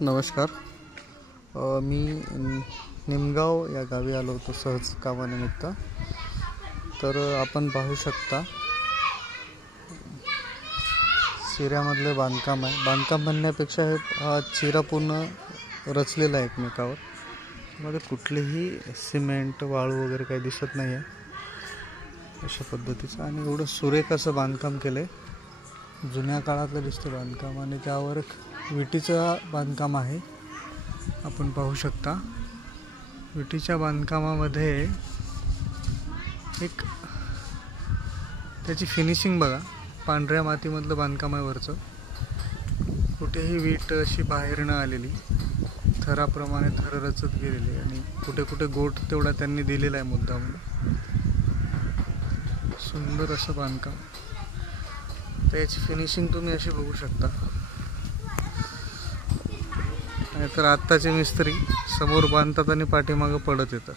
नमस्कार. मी निमगाव या गावी आलो होतो सहज कामानिमित्त. तर आपण पाहू शकता चिऱ्यामधले बांधकाम आहे. बांधकाम म्हणण्यापेक्षा हा चिरा पूर्ण रचलेला आहे एकमेकावर. मध्ये कुठलेही सिमेंट वाळू वगैरे काही दिसत नाही आहे अशा पद्धतीचं. आणि एवढं सुरेख असं बांधकाम केलं आहे. जुन्या काळातलं दिसतं बांधकाम आणि त्यावर विटीचं बांधकाम आहे. आपण पाहू शकता विटीच्या बांधकामामध्ये एक त्याची फिनिशिंग बघा. पांढऱ्या मातीमधलं बांधकाम आहे वरचं. कुठेही वीट अशी बाहेर न आलेली, थराप्रमाणे थर रचत गेलेली आणि कुठे कुठे गोठ तेवढा त्यांनी दिलेला आहे मुद्दाम. सुंदर असं बांधकाम. त्याची फिनिशिंग तुम्ही अशी बघू शकता. नाहीतर आत्ताचे मिस्त्री समोर बांधतात आणि पाठीमागं पडत येतात.